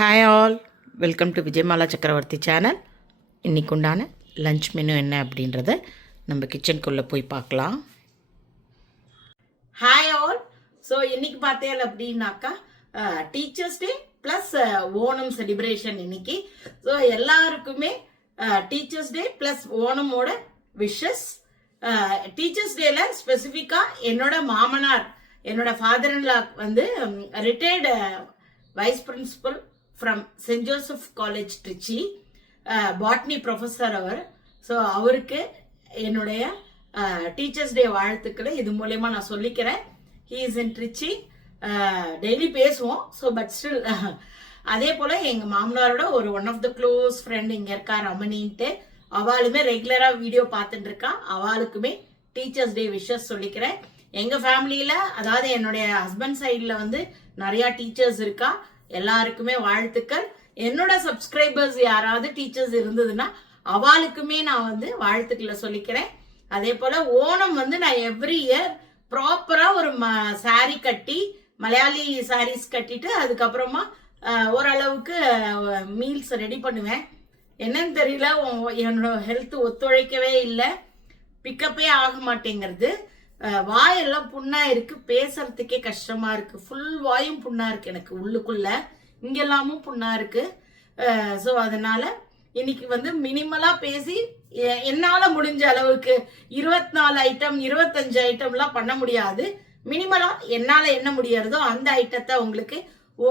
Hi all, welcome to Vijayamala சக்கரவர்த்தி channel. இன்றைக்கு உண்டான லஞ்ச் மெனு என்ன அப்படின்றத நம்ம கிச்சனுக்குள்ளே போய் பார்க்கலாம். Hi all. ஸோ இன்றைக்கி பார்த்தேன் அப்படின்னாக்கா teachers day plus Onam celebration இன்னைக்கு. ஸோ எல்லாருக்குமே டீச்சர்ஸ் டே ப்ளஸ் ஓணமோட விஷஸ். டீச்சர்ஸ் டேல ஸ்பெசிஃபிக்காக என்னோட மாமனார், என்னோட ஃபாதர் இன் லா வந்து retired vice principal from saint Joseph college Trichy, botany professor அவர். ஸோ அவருக்கு என்னுடைய டீச்சர்ஸ் டே வாழ்த்துக்களை இது மூலயமா நான் சொல்லிக்கிறேன். He is in Trichy. Daily பேசுவோம். ஸோ பட் ஸ்டில் அதே போல் எங்கள் மாமனாரோட ஒரு one of the close friend இங்கே இருக்கா, ரமணின்ட்டு. அவளுமே ரெகுலராக வீடியோ பார்த்துட்டு இருக்கா. அவளுக்குமே டீச்சர்ஸ் டே விஷஸ் சொல்லிக்கிறேன். எங்கள் ஃபேமிலியில், அதாவது என்னுடைய ஹஸ்பண்ட் சைடில் வந்து நிறையா டீச்சர்ஸ் இருக்கா. எல்லாருக்குமே வாழ்த்துக்கள். என்னோட சப்ஸ்கிரைபர்ஸ் யாராவது டீச்சர்ஸ் இருந்ததுன்னா அவளுக்குமே நான் வந்து வாழ்த்துக்களை சொல்லிக்கிறேன். அதே போல ஓணம் வந்து நான் எவ்ரி இயர் ப்ராப்பரா ஒரு சாரி கட்டி, மலையாளி சாரீஸ் கட்டிட்டு அதுக்கப்புறமா ஓரளவுக்கு மீல்ஸ் ரெடி பண்ணுவேன். என்னன்னு தெரியல, என்னோட ஹெல்த் ஒத்துழைக்கவே இல்லை, பிக்கப்பே ஆக மாட்டேங்கிறது. வாயெல்லாம் புண்ணா இருக்கு, பேசுறதுக்கே கஷ்டமா இருக்கு. ஃபுல் வாயும் புண்ணா இருக்கு எனக்கு, உள்ளுக்குள்ள இங்கெல்லாமும் புண்ணா இருக்கு. ஸோ அதனால இன்னைக்கு வந்து மினிமலா பேசி என்னால முடிஞ்ச அளவுக்கு 24 ஐட்டம் 25 ஐட்டம்லாம் பண்ண முடியாது. மினிமலா என்னால என்ன முடியறதோ அந்த ஐட்டத்தை உங்களுக்கு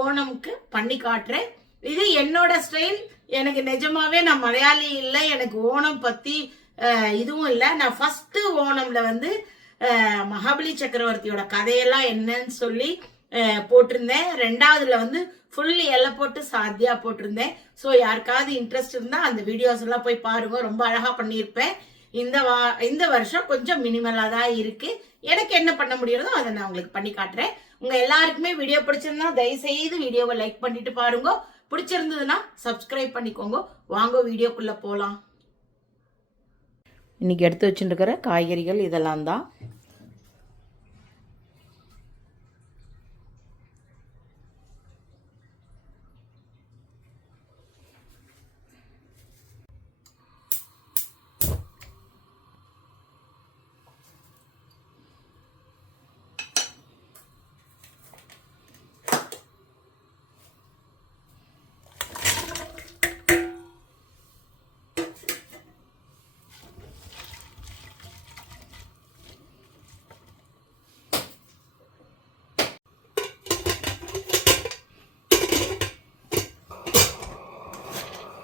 ஓணமுக்கு பண்ணி காட்டுறேன். இது என்னோட ஸ்டைல். எனக்கு நிஜமாவே நான் மலையாளி இல்லை, எனக்கு ஓணம் பத்தி இதுவும் இல்லை. நான் ஃபர்ஸ்ட் ஓணம்ல வந்து மகாபலி சக்கரவர்த்தியோட கதையெல்லாம் என்னன்னு சொல்லி போட்டிருந்தேன். ரெண்டாவதுல வந்து ஃபுல் இலை போட்டு சாத்தியா போட்டிருந்தேன். ஸோ யாருக்காவது இன்ட்ரெஸ்ட் இருந்தா அந்த வீடியோஸ் எல்லாம் போய் பாருங்க, ரொம்ப அழகா பண்ணியிருப்பேன். இந்த வருஷம் கொஞ்சம் மினிமலா தான் இருக்கு. எனக்கு என்ன பண்ண முடியறதோ அதை நான் உங்களுக்கு பண்ணி காட்டுறேன். உங்க எல்லாருக்குமே வீடியோ பிடிச்சிருந்தா தயவுசெய்து வீடியோவை லைக் பண்ணிட்டு பாருங்க. பிடிச்சிருந்ததுன்னா சப்ஸ்கிரைப் பண்ணிக்கோங்க. வாங்க வீடியோக்குள்ள போலாம். இன்னைக்கு எடுத்து வச்சுருக்கிற காய்கறிகள் இதெல்லாம் தான்.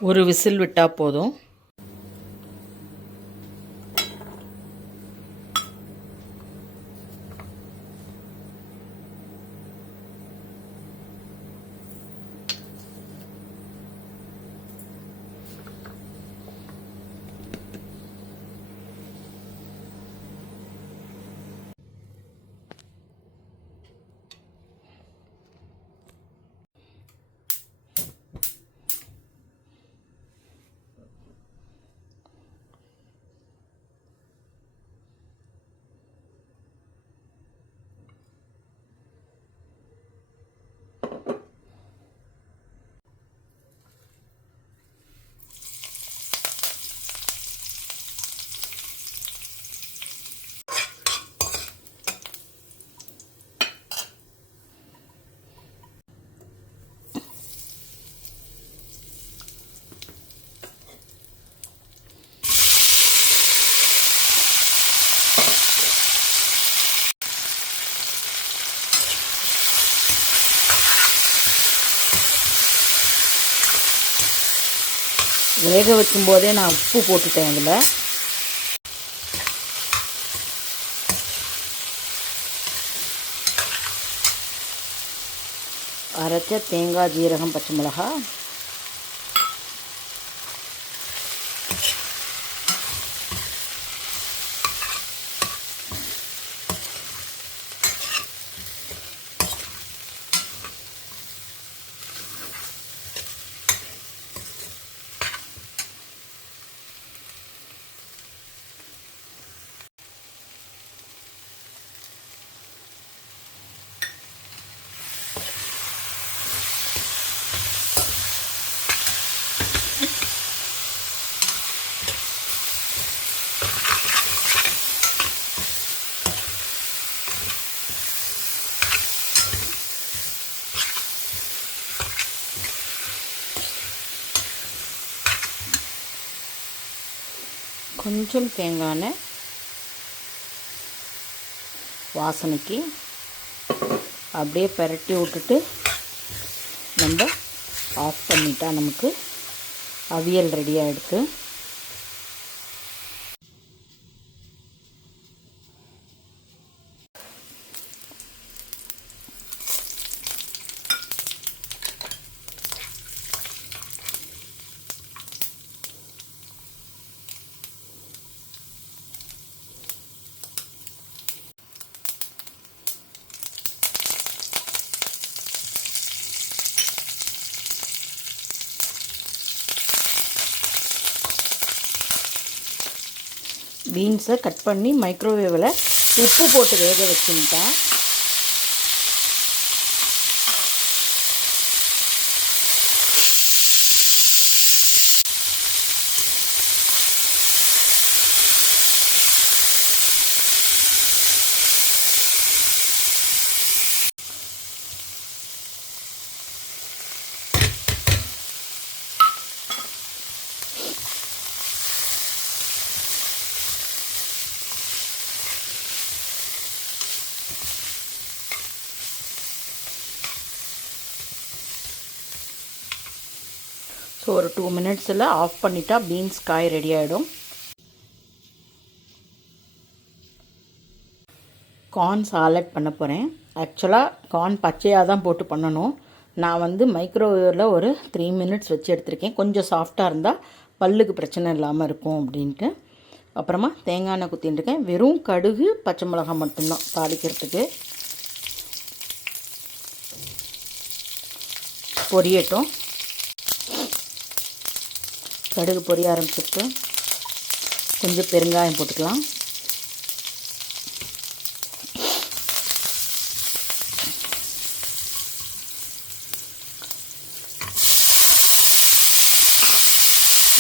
ஒரு விசில் விட்டால் போதும். வேக வைக்கும் போதே நான் உப்பு போட்டுட்டேன். அதில் அரைச்ச தேங்காய், ஜீரகம், பச்சை மிளகாய், கொஞ்சம் தேங்காய் எண்ணெய் வாசனைக்கு அப்படியே பெரட்டி விட்டுட்டு நம்ம ஆஃப் பண்ணிட்டா நமக்கு அவியல் ரெடி ஆகிடுது. பீன்ஸை கட் பண்ணி மைக்ரோவேவில் உப்பு போட்டு வேக வச்சுட்டேன். ஸோ ஒரு 2 மினிட்ஸில் ஆஃப் பண்ணிட்டா பீன்ஸ் காய் ரெடி ஆகிடும். கார்ன் சாலட் பண்ண போகிறேன். ஆக்சுவலாக கார்ன் பச்சையாக தான் போட்டு பண்ணணும். நான் வந்து மைக்ரோவேவில் ஒரு 3 மினிட்ஸ் வச்சு எடுத்திருக்கேன். கொஞ்சம் சாஃப்டாக இருந்தால் பல்லுக்கு பிரச்சனை இல்லாமல் இருக்கும் அப்படின்ட்டு. அப்புறமா தேங்காய் எண்ணெய் குத்தின்ட்டுருக்கேன். வெறும் கடுகு பச்சை மிளகாய் மட்டும்தான் தாளிக்கிறதுக்கு. பொரியட்டும். கடுகு பொரிய ஆரம்பிச்சிட்டு கொஞ்சம் பெருங்காயம் போட்டுக்கலாம்.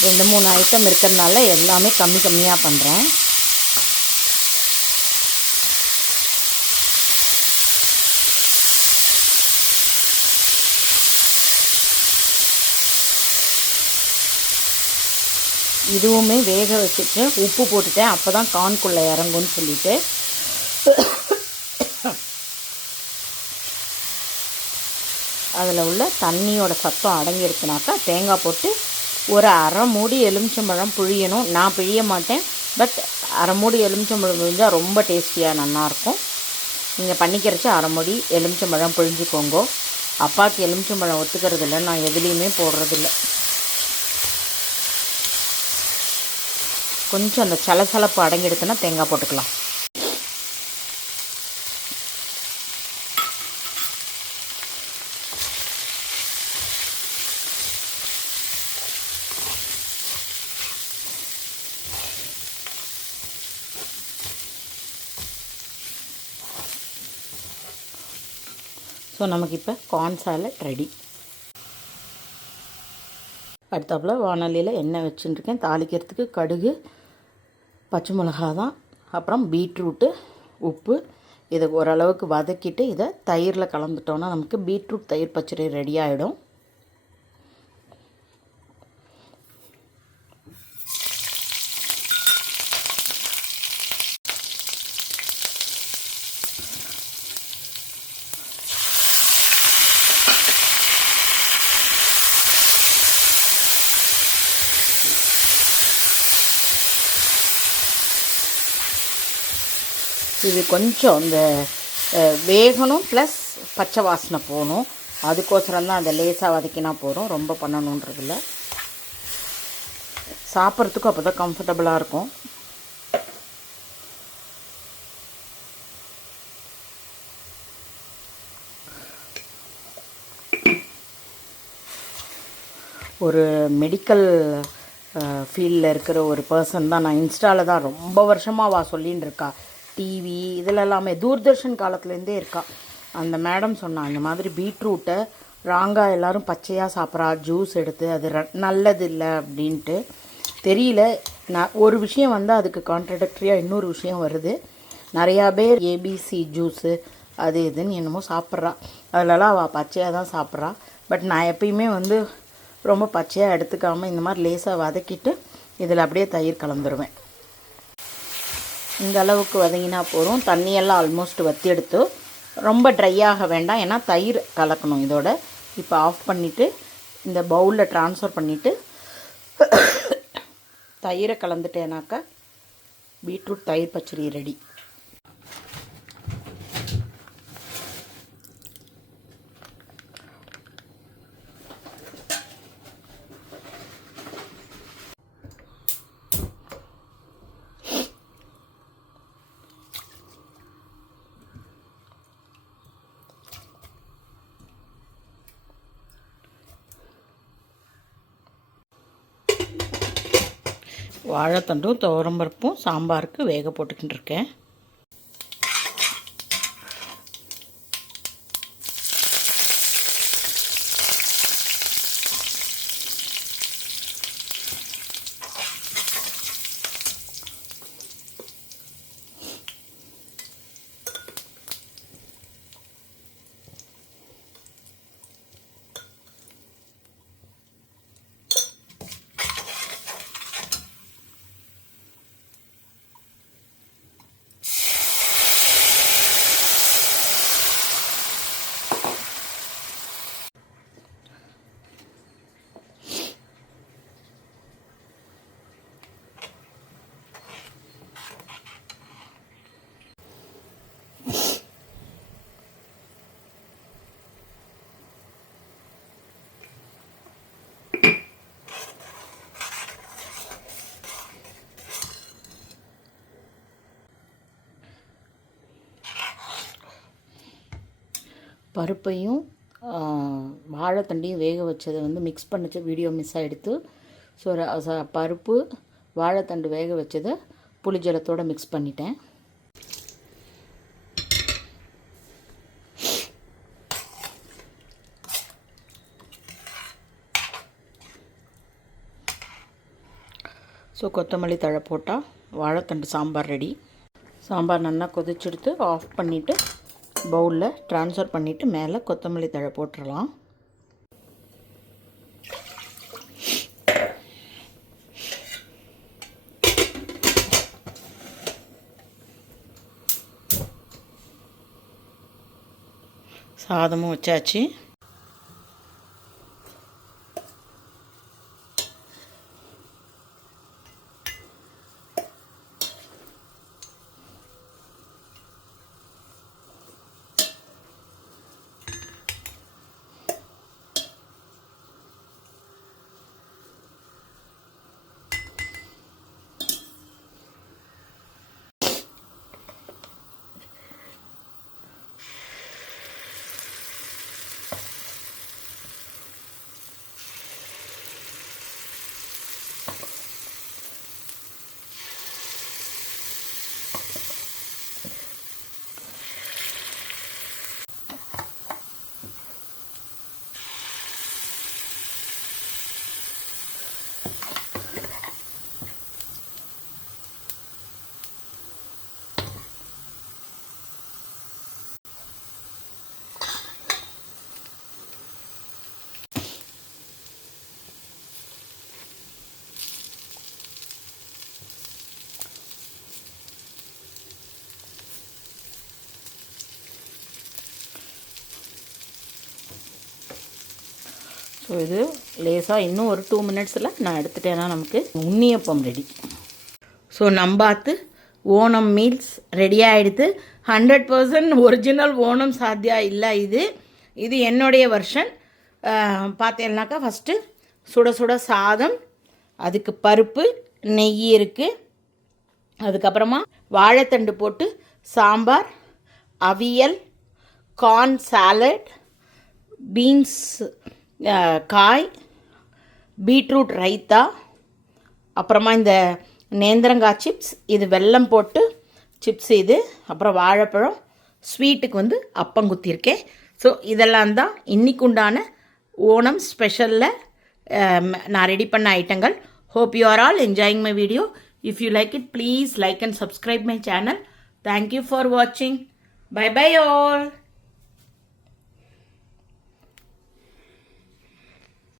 ரெண்டு 3 ஐட்டம் இருக்கிறதுனால எல்லாமே கம்மியாக பண்ணுறேன். இதுவுமே வேக வச்சுட்டு உப்பு போட்டுட்டேன். அப்போ தான் கார்னுக்குள்ளே இறங்கும்னு சொல்லிவிட்டு அதில் உள்ள தண்ணியோட சத்தம் அடங்கிடுச்சுனாக்கா தேங்காய் போட்டு ஒரு அரை மூடி எலுமிச்சம்பழம் புழியணும். நான் பிழிய மாட்டேன், பட் அரை மூடி எலுமிச்சம்பழம் புழிஞ்சால் ரொம்ப டேஸ்டியாக நல்லாயிருக்கும். நீங்கள் பண்ணிக்கிறச்சு அரை மூடி எலுமிச்சம்பழம் புழிஞ்சிக்கோங்க. அப்பாவுக்கு எலுமிச்சம்பழம் ஒத்துக்கிறது இல்லை, நான் எதுலேயுமே போடுறதில்ல. கொஞ்சம் அந்த சலசலப்பு அடங்கிடுச்சுன்னா தேங்காய் போட்டுக்கலாம். ஸோ நமக்கு இப்போ கார்ன் சாலட் ரெடி. அடுத்தாப்புல வானலியில் எண்ணெய் வச்சுட்டுருக்கேன். தாளிக்கிறதுக்கு கடுகு பச்சை மிளகா தான், அப்புறம் பீட்ரூட்டு, உப்பு. இதை ஓரளவுக்கு வதக்கிட்டு இதை தயிரில் கலந்துட்டோன்னா நமக்கு பீட்ரூட் தயிர் பச்சடி ரெடி ஆகிடும். இது கொஞ்சம் இந்த வேகணும், ப்ளஸ் பச்சை வாசனை போகணும். அதுக்கோசரம் தான் அதை லேசாக வதக்கினா போகிறோம், ரொம்ப பண்ணணுன்றதில்ல. சாப்பிட்றதுக்கும் அப்போ தான் கம்ஃபர்டபுளாக இருக்கும். ஒரு மெடிக்கல் ஃபீல்டில் இருக்கிற ஒரு பர்சன் தான். நான் இன்ஸ்டாவில் தான் ரொம்ப வருஷமாக சொல்லின்னு இருக்கா. டிவி இதில் எல்லாமே தூர்தர்ஷன் காலத்துலேருந்தே இருக்கா. அந்த மேடம் சொன்னான், இந்த மாதிரி பீட்ரூட்டை ராங்காக எல்லோரும் பச்சையாக சாப்பிட்றா, ஜூஸ் எடுத்து, அது நல்லது இல்லை அப்படின்ட்டு. தெரியல, நான் ஒரு விஷயம் வந்து அதுக்கு கான்ட்ரடிக்டரியாக இன்னொரு விஷயம் வருது. நிறையா பேர் ஏபிசி ஜூஸு அது இதுன்னு என்னமோ சாப்பிட்றா. அதிலலாம் அவள் பச்சையாக தான் சாப்பிட்றா. பட் நான் எப்பயுமே வந்து ரொம்ப பச்சையாக எடுத்துக்காமல் இந்த மாதிரி லேசாக வதக்கிட்டு இதில் அப்படியே தயிர் கலந்துருவேன். இந்த அளவுக்கு வதங்கினா போதும். தண்ணியெல்லாம் ஆல்மோஸ்ட் வற்றி எடுத்து ரொம்ப ட்ரையாக வேண்டாம், ஏன்னா தயிர் கலக்கணும் இதோட. இப்போ ஆஃப் பண்ணிவிட்டு இந்த பவுலில் ட்ரான்ஸ்ஃபர் பண்ணிவிட்டு தயிரை கலந்துட்டேனாக்கா பீட்ரூட் தயிர் பச்சடி ரெடி. வாழைத்தண்டும் துவரம்பருப்பும் சாம்பாருக்கு வேக போட்டுக்கிட்டு இருக்கேன். பருப்பையும் வாழைத்தண்டையும் வேக வச்சதை வந்து மிக்ஸ் பண்ணிச்ச வீடியோ மிஸ் ஆகிடுத்து. ஸோ பருப்பு வாழைத்தண்டு வேக வச்சதை புளிஜலத்தோடு மிக்ஸ் பண்ணிட்டேன். ஸோ கொத்தமல்லி தழை போட்டால் வாழைத்தண்டு சாம்பார் ரெடி. சாம்பார் நல்லா கொதிச்செடுத்து ஆஃப் பண்ணிவிட்டு பவுலில் ட்ரான்ஸ்ஃபர் பண்ணிவிட்டு மேலே கொத்தமல்லி தழை போட்டுடலாம். சாதமும் வச்சாச்சு. ஸோ இது லேசாக இன்னும் ஒரு 2 மினிட்ஸில் நான் எடுத்துட்டேன்னா நமக்கு உண்ணியப்பம் ரெடி. ஸோ நம்பாத்து ஓணம் மீல்ஸ் ரெடி ஆகிடுது. 100% ஒரிஜினல் ஓணம் சாத்தியா இல்லை. இது என்னுடைய வெர்ஷன். பார்த்தேன்னாக்கா ஃபஸ்ட்டு சுட சுட சாதம், அதுக்கு பருப்பு, நெய் இருக்குது, அதுக்கப்புறமா வாழைத்தண்டு போட்டு சாம்பார், அவியல், கார்ன் சாலட், பீன்ஸ் காய், பீட்ரூட் ரைத்தா, அப்புறமா இந்த நேந்திரங்காய் சிப்ஸ், இது வெல்லம் போட்டு சிப்ஸ் இது, அப்புறம் வாழைப்பழம், ஸ்வீட்டுக்கு வந்து அப்பம் குத்திருக்கேன். ஸோ இதெல்லாம் தான் இன்னைக்கு உண்டான ஓணம் ஸ்பெஷலில் நான் ரெடி பண்ண ஐட்டங்கள். Hope you are all enjoying my video. If you like it, please like and subscribe my channel. Thank you for வாட்சிங். Bye bye all.